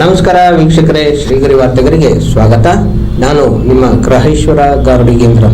ನಮಸ್ಕಾರ ವೀಕ್ಷಕರೇ, ಶ್ರೀಗರಿ ವಾರ್ತೆಗರಿಗೆ ಸ್ವಾಗತ. ನಾನು ನಿಮ್ಮ ಗ್ರಹೇಶ್ವರ ಗಾರ್ಡಿಗೇಂದ್ರ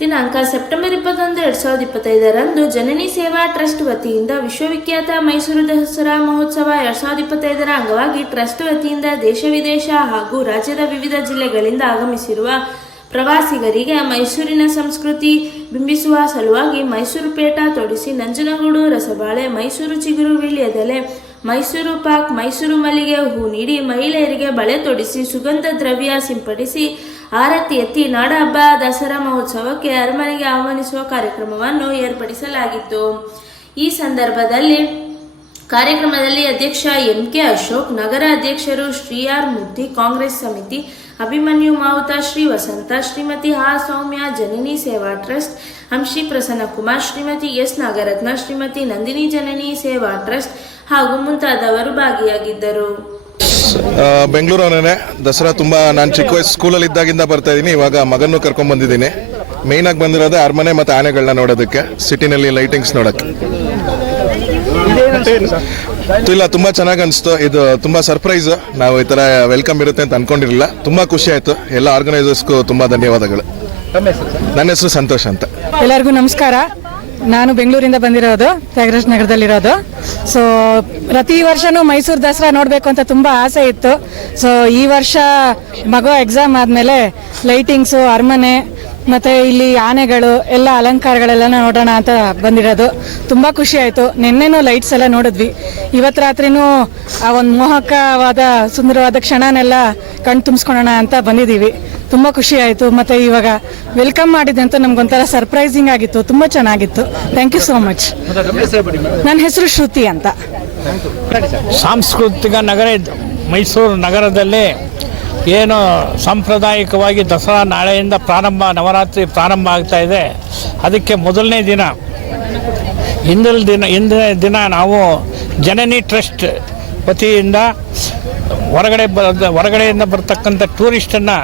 ದಿನಾಂಕ ಸೆಪ್ಟೆಂಬರ್ ಇಪ್ಪತ್ತೊಂದು, ಎರಡ್ ಸಾವಿರದ ಇಪ್ಪತ್ತೈದರಂದು ಜನನಿ ಸೇವಾ ಟ್ರಸ್ಟ್ ವತಿಯಿಂದ ವಿಶ್ವವಿಖ್ಯಾತ ಮೈಸೂರು ದಸರಾ ಮಹೋತ್ಸವ ಎರಡ್ ಸಾವಿರದ ಇಪ್ಪತ್ತೈದರ ಅಂಗವಾಗಿ ಟ್ರಸ್ಟ್ ವತಿಯಿಂದ ದೇಶ, ವಿದೇಶ ಹಾಗೂ ರಾಜ್ಯದ ವಿವಿಧ ಜಿಲ್ಲೆಗಳಿಂದ ಆಗಮಿಸಿರುವ ಪ್ರವಾಸಿಗರಿಗೆ ಮೈಸೂರಿನ ಸಂಸ್ಕೃತಿ ಬಿಂಬಿಸುವ ಸಲುವಾಗಿ ಮೈಸೂರು ಪೇಟ ತೊಡಿಸಿ ನಂಜನಗೂಡು, ರಸಬಾಳೆ, ಮೈಸೂರು ಚಿಗುರು ವೀಳ್ಯದೆಲೆ ಮೈಸೂರು ಪಾಕ್ ಮೈಸೂರು ಮಲ್ಲಿಗೆ ಹೂ ನೀಡಿ ಮಹಿಳೆಯರಿಗೆ ಬಳೆ ತೊಡಿಸಿ ಸುಗಂಧ ದ್ರವ್ಯ ಸಿಂಪಡಿಸಿ ಆರತಿ ಎತ್ತಿ ನಾಡಹಬ್ಬ ದಸರಾ ಮಹೋತ್ಸವಕ್ಕೆ ಅರಮನೆಗೆ ಆಹ್ವಾನಿಸುವ ಕಾರ್ಯಕ್ರಮವನ್ನು ಏರ್ಪಡಿಸಲಾಗಿತ್ತು. ಈ ಸಂದರ್ಭದಲ್ಲಿ ಕಾರ್ಯಕ್ರಮದಲ್ಲಿ ಅಧ್ಯಕ್ಷ ಎಂ ಕೆ ಅಶೋಕ್, ನಗರ ಅಧ್ಯಕ್ಷರು ಶ್ರೀ ಆರ್ ಮೂರ್ತಿ, ಕಾಂಗ್ರೆಸ್ ಸಮಿತಿ ಅಭಿಮನ್ಯು ಮಾವುತ ಶ್ರೀ ವಸಂತ ಶ್ರೀಮತಿ ಹಾ ಸೌಮ್ಯ, ಜನನಿ ಸೇವಾ ಟ್ರಸ್ಟ್ ಹಂಶಿ ಪ್ರಸನ್ನ ಕುಮಾರ್ ಶ್ರೀಮತಿ ಎಸ್ ನಾಗರತ್ನ, ಶ್ರೀಮತಿ ನಂದಿನಿ ಜನನಿ ಸೇವಾ ಟ್ರಸ್ಟ್ ಹಾಗೂ ಮುಂತಾದವರು ಭಾಗಿಯಾಗಿದ್ದರು. ಬೆಂಗಳೂರು ಬೆಂಗಳೂರವನೇ ದಸರಾ ತುಂಬ ನಾನು ಚಿಕ್ಕ ವಯಸ್ಸು ಸ್ಕೂಲಲ್ಲಿ ಇದ್ದಾಗಿಂದ ಬರ್ತಾ ಇದ್ದೀನಿ ಇವಾಗ ಮಗನ್ನು ಕರ್ಕೊಂಡು ಬಂದಿದ್ದೀನಿ. ಮೇಯ್ನ್ ಆಗಿ ಬಂದಿರೋದೇ ಅರಮನೆ ಮತ್ತು ಆನೆಗಳನ್ನ ನೋಡೋದಕ್ಕೆ ಸಿಟಿನಲ್ಲಿ ಲೈಟಿಂಗ್ಸ್ ನೋಡೋಕ್ಕೆ. ಇಲ್ಲ ತುಂಬ ಚೆನ್ನಾಗಿ ಅನಿಸ್ತು. ಇದು ತುಂಬ ಸರ್ಪ್ರೈಸ್ ನಾವು ಈ ಥರ ವೆಲ್ಕಮ್ ಇರುತ್ತೆ ಅಂತ ಅನ್ಕೊಂಡಿರಲಿಲ್ಲ. ತುಂಬ ಖುಷಿ ಆಯಿತು. ಎಲ್ಲ ಆರ್ಗನೈಸರ್ಸ್ಗೂ ತುಂಬ ಧನ್ಯವಾದಗಳು. ನನ್ನ ಹೆಸರು ಸಂತೋಷ್ ಅಂತ. ಎಲ್ಲರಿಗೂ ನಮಸ್ಕಾರ. ನಾನು ಬೆಂಗಳೂರಿಂದ ಬಂದಿರೋದು, ತ್ಯಾಗರಾಜ್ ನಗರದಲ್ಲಿರೋದು. ಸೊ ಪ್ರತಿ ವರ್ಷನೂ ಮೈಸೂರು ದಸರಾ ನೋಡಬೇಕು ಅಂತ ತುಂಬ ಆಸೆ ಇತ್ತು. ಸೊ ಈ ವರ್ಷ ಮಗು ಎಕ್ಸಾಮ್ ಆದಮೇಲೆ ಲೈಟಿಂಗ್ಸು ಅರಮನೆ ಮತ್ತು ಇಲ್ಲಿ ಆನೆಗಳು, ಎಲ್ಲ ಅಲಂಕಾರಗಳೆಲ್ಲ ನೋಡೋಣ ಅಂತ ಬಂದಿರೋದು. ತುಂಬ ಖುಷಿ ಆಯಿತು. ನಿನ್ನೆನೂ ಲೈಟ್ಸ್ ಎಲ್ಲ ನೋಡಿದ್ವಿ. ಇವತ್ತು ರಾತ್ರಿನೂ ಆ ಒಂದು ಮೋಹಕವಾದ, ಸುಂದರವಾದ ಕ್ಷಣನೆಲ್ಲ ಕಣ್ ತುಂಬಿಸ್ಕೊಳ್ಳೋಣ ಅಂತ ಬಂದಿದ್ದೀವಿ. ತುಂಬ ಖುಷಿ ಆಯಿತು. ಮತ್ತು ಇವಾಗ ವೆಲ್ಕಮ್ ಮಾಡಿದಂತೂ ನಮ್ಗೊಂಥರ ಸರ್ಪ್ರೈಸಿಂಗ್ ಆಗಿತ್ತು. ತುಂಬ ಚೆನ್ನಾಗಿತ್ತು. ಥ್ಯಾಂಕ್ ಯು ಸೋ ಮಚ್ ನನ್ನ ಹೆಸರು ಶ್ರುತಿ ಅಂತ. ಸಾಂಸ್ಕೃತಿಕ ನಗರ ಮೈಸೂರು ನಗರದಲ್ಲಿ ಏನು ಸಾಂಪ್ರದಾಯಿಕವಾಗಿ ದಸರಾ ನಾಳೆಯಿಂದ ಪ್ರಾರಂಭ, ನವರಾತ್ರಿ ಪ್ರಾರಂಭ ಆಗ್ತಾ ಇದೆ. ಅದಕ್ಕೆ ಮೊದಲನೇ ದಿನ. ಹಿಂದಿನ ದಿನ ಹಿಂದಿನ ದಿನ ನಾವು ಜನನಿ ಟ್ರಸ್ಟ್ ವತಿಯಿಂದ ಹೊರಗಡೆ ಬ, ಹೊರಗಡೆಯಿಂದ ಬರ್ತಕ್ಕಂಥ ಟೂರಿಸ್ಟನ್ನು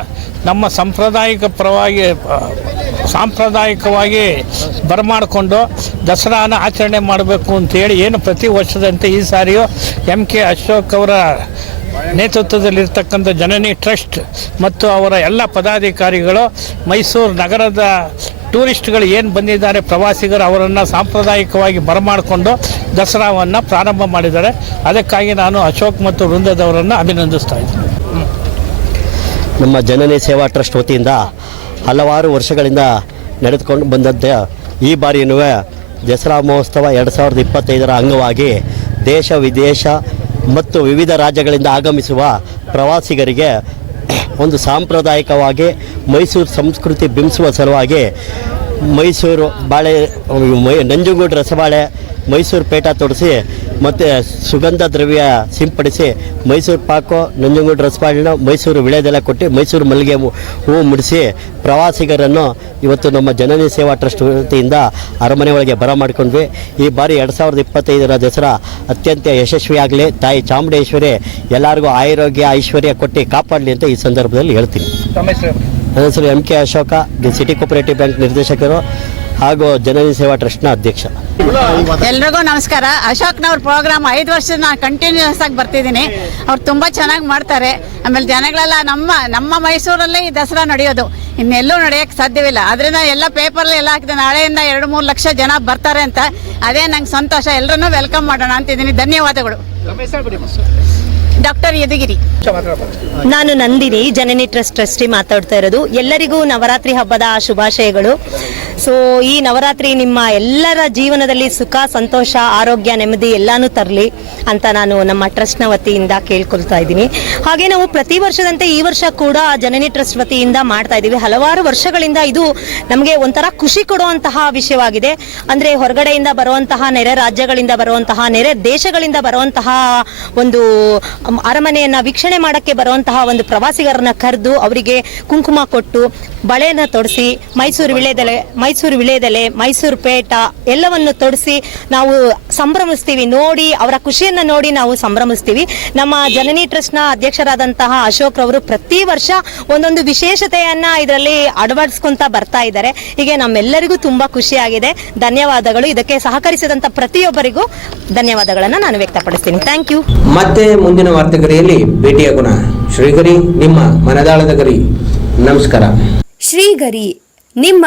ನಮ್ಮ ಸಾಂಪ್ರದಾಯಿಕ ಪರವಾಗಿ, ಸಾಂಪ್ರದಾಯಿಕವಾಗಿ ಬರಮಾಡಿಕೊಂಡು ದಸರಾನ ಆಚರಣೆ ಮಾಡಬೇಕು ಅಂತೇಳಿ ಏನು ಪ್ರತಿ ವರ್ಷದಂತೆ ಈ ಸಾರಿಯೂ ಎಂ ಕೆ ಅಶೋಕ್ ಅವರ ನೇತೃತ್ವದಲ್ಲಿರ್ತಕ್ಕಂಥ ಜನನಿ ಟ್ರಸ್ಟ್ ಮತ್ತು ಅವರ ಎಲ್ಲ ಪದಾಧಿಕಾರಿಗಳು ಮೈಸೂರು ನಗರದ ಟೂರಿಸ್ಟ್ಗಳು ಏನು ಬಂದಿದ್ದಾರೆ, ಪ್ರವಾಸಿಗರು ಅವರನ್ನು ಸಾಂಪ್ರದಾಯಿಕವಾಗಿ ಬರಮಾಡಿಕೊಂಡು ದಸರಾವನ್ನು ಪ್ರಾರಂಭ ಮಾಡಿದ್ದಾರೆ. ಅದಕ್ಕಾಗಿ ನಾನು ಅಶೋಕ್ ಮತ್ತು ವೃಂದದವರನ್ನು ಅಭಿನಂದಿಸ್ತಾ ಇದ್ದೀನಿ. ನಮ್ಮ ಜನನಿ ಸೇವಾ ಟ್ರಸ್ಟ್ ವತಿಯಿಂದ ಹಲವಾರು ವರ್ಷಗಳಿಂದ ನಡೆದುಕೊಂಡು ಬಂದದ್ದೇ ಈ ಬಾರಿಯೂ ದಸರಾ ಮಹೋತ್ಸವ ಎರಡು ಸಾವಿರದ ಇಪ್ಪತ್ತೈದರ ಅಂಗವಾಗಿ ದೇಶ ವಿದೇಶ ಮತ್ತು ವಿವಿಧ ರಾಜ್ಯಗಳಿಂದ ಆಗಮಿಸುವ ಪ್ರವಾಸಿಗರಿಗೆ ಒಂದು ಸಾಂಪ್ರದಾಯಿಕವಾಗಿ ಮೈಸೂರು ಸಂಸ್ಕೃತಿ ಬಿಂಬಿಸುವ ಸಲುವಾಗಿ ಮೈಸೂರು ಬಾಳೆ ನಂಜುಗೂಡು ರಸಬಾಳೆ ಮೈಸೂರು ಪೇಟ ತೊಡಿಸಿ ಮತ್ತು ಸುಗಂಧ ದ್ರವ್ಯ ಸಿಂಪಡಿಸಿ ಮೈಸೂರು ಪಾಕು ನಂಜನಗೂಡು ರಸಬಾಳೆನ ಮೈಸೂರು ವಿಳೆದೆಲ್ಲ ಕೊಟ್ಟು ಮೈಸೂರು ಮಲ್ಲಿಗೆ ಹೂ- ಹೂವು ಮುಡಿಸಿ ಪ್ರವಾಸಿಗರನ್ನು ಇವತ್ತು ನಮ್ಮ ಜನನಿ ಸೇವಾ ಟ್ರಸ್ಟ್ ವತಿಯಿಂದ ಅರಮನೆ ಒಳಗೆ ಬರಮಾಡಿಕೊಂಡ್ವಿ ಈ ಬಾರಿ ಎರಡು ಸಾವಿರದ ಇಪ್ಪತ್ತೈದರ ದಸರಾ ಅತ್ಯಂತ ಯಶಸ್ವಿಯಾಗಲಿ. ತಾಯಿ ಚಾಮುಂಡೇಶ್ವರಿ ಎಲ್ಲರಿಗೂ ಆರೋಗ್ಯ ಐಶ್ವರ್ಯ ಕೊಟ್ಟು ಕಾಪಾಡಲಿ ಅಂತ ಈ ಸಂದರ್ಭದಲ್ಲಿ ಹೇಳ್ತೀನಿ. ನನ್ನ ಹೆಸರು M K Ashoka. The city cooperative bank ನಿರ್ದೇಶಕರು. ಹಾಗೂ ಜನನಿ ಸೇವಾ ಟ್ರಸ್ಟ್ನ ಅಧ್ಯಕ್ಷ. ಎಲ್ರಿಗೂ ನಮಸ್ಕಾರ. ಅಶೋಕ್ನವ್ರ ಪ್ರೋಗ್ರಾಮ್ ಐದು ವರ್ಷ ನಾನು ಕಂಟಿನ್ಯೂಸ್ ಆಗಿ ಬರ್ತಿದ್ದೀನಿ. ಅವ್ರು ತುಂಬ ಚೆನ್ನಾಗಿ ಮಾಡ್ತಾರೆ. ಆಮೇಲೆ ಜನಗಳೆಲ್ಲ ನಮ್ಮ ನಮ್ಮ ಮೈಸೂರಲ್ಲೇ ಈ ದಸರಾ ನಡೆಯೋದು. ಇನ್ನೆಲ್ಲೂ ನಡೆಯೋಕ್ಕೆ ಸಾಧ್ಯವಿಲ್ಲ. ಅದರಿಂದ ಎಲ್ಲ ಪೇಪರ್ಲಿ ಎಲ್ಲ ಹಾಕಿದೆ. ನಾಳೆಯಿಂದ ಎರಡು ಮೂರು ಲಕ್ಷ ಜನ ಬರ್ತಾರೆ ಅಂತ. ಅದೇ ನಂಗೆ ಸಂತೋಷ. ಎಲ್ಲರನ್ನೂ ವೆಲ್ಕಮ್ ಮಾಡೋಣ ಅಂತಿದ್ದೀನಿ. ಧನ್ಯವಾದಗಳು. ಡಾಕ್ಟರ್ ಯದುಗಿರಿ. ನಾನು ನಂದಿನಿ ಜನನಿ ಟ್ರಸ್ಟ್ ಟ್ರಸ್ಟಿ ಮಾತಾಡ್ತಾ ಇರೋದು. ಎಲ್ಲರಿಗೂ ನವರಾತ್ರಿ ಹಬ್ಬದ ಶುಭಾಶಯಗಳು. ಸೊ ಈ ನವರಾತ್ರಿ ನಿಮ್ಮ ಎಲ್ಲರ ಜೀವನದಲ್ಲಿ ಸುಖ ಸಂತೋಷ ಆರೋಗ್ಯ ನೆಮ್ಮದಿ ಎಲ್ಲಾನು ತರಲಿ ಅಂತ ನಾನು ನಮ್ಮ ಟ್ರಸ್ಟ್ನ ವತಿಯಿಂದ ಕೇಳ್ಕೊಳ್ತಾ ಇದ್ದೀನಿ. ಹಾಗೆ ನಾವು ಪ್ರತಿ ವರ್ಷದಂತೆ ಈ ವರ್ಷ ಕೂಡ ಜನನಿ ಟ್ರಸ್ಟ್ ವತಿಯಿಂದ ಮಾಡ್ತಾ ಇದ್ದೀವಿ. ಹಲವಾರು ವರ್ಷಗಳಿಂದ ಇದು ನಮಗೆ ಒಂಥರ ಖುಷಿ ಕೊಡುವಂತಹ ವಿಷಯವಾಗಿದೆ. ಅಂದ್ರೆ ಹೊರಗಡೆಯಿಂದ ಬರುವಂತಹ ನೆರೆ ರಾಜ್ಯಗಳಿಂದ ಬರುವಂತಹ ನೆರೆ ದೇಶಗಳಿಂದ ಬರುವಂತಹ ಒಂದು ಅರಮನೆಯನ್ನು ವೀಕ್ಷಣೆ ಮಾಡಕ್ಕೆ ಬರುವಂತಹ ಒಂದು ಪ್ರವಾಸಿಗರನ್ನ ಕರೆದು ಅವರಿಗೆ ಕುಂಕುಮ ಕೊಟ್ಟು ಬಳೆನ ತೊಡಿಸಿ ಮೈಸೂರು ವಿಳೆದೆಲೆ ಮೈಸೂರು ಮೈಸೂರು ವಿಳೆದೆಲೆ ಮೈಸೂರು ಪೇಟ ಎಲ್ಲವನ್ನು ತೊಡಿಸಿ ನಾವು ಸಂಭ್ರಮಿಸ್ತೀವಿ ನೋಡಿ ಅವರ ಖುಷಿಯನ್ನು ನೋಡಿ ನಾವು ಸಂಭ್ರಮಿಸ್ತೀವಿ. ನಮ್ಮ ಜನನಿ ಟ್ರಸ್ಟ್ನ ಅಧ್ಯಕ್ಷರಾದಂತಹ ಅಶೋಕ್ ರವರು ಪ್ರತಿ ವರ್ಷ ಒಂದೊಂದು ವಿಶೇಷತೆಯನ್ನ ಇದರಲ್ಲಿ ಅಳವಡಿಸ್ಕೊಂತ ಬರ್ತಾ ಇದ್ದಾರೆ. ಹೀಗೆ ನಮ್ಮೆಲ್ಲರಿಗೂ ತುಂಬಾ ಖುಷಿಯಾಗಿದೆ. ಧನ್ಯವಾದಗಳು. ಇದಕ್ಕೆ ಸಹಕರಿಸಿದಂತ ಪ್ರತಿಯೊಬ್ಬರಿಗೂ ಧನ್ಯವಾದಗಳನ್ನು ನಾನು ವ್ಯಕ್ತಪಡಿಸ್ತೀನಿ. ಥ್ಯಾಂಕ್ ಯು ಮತ್ತೆ ಮುಂದಿನ ವಾರ್ತೆಗರಿಯಲ್ಲಿ ಭೇಟಿಯಾಗೋಣ ಶ್ರೀಗರಿ ನಿಮ್ಮ ಮನದಾಳದ ಗರಿ. ನಮಸ್ಕಾರ. ಶ್ರೀಗರಿ ನಿಮ್ಮ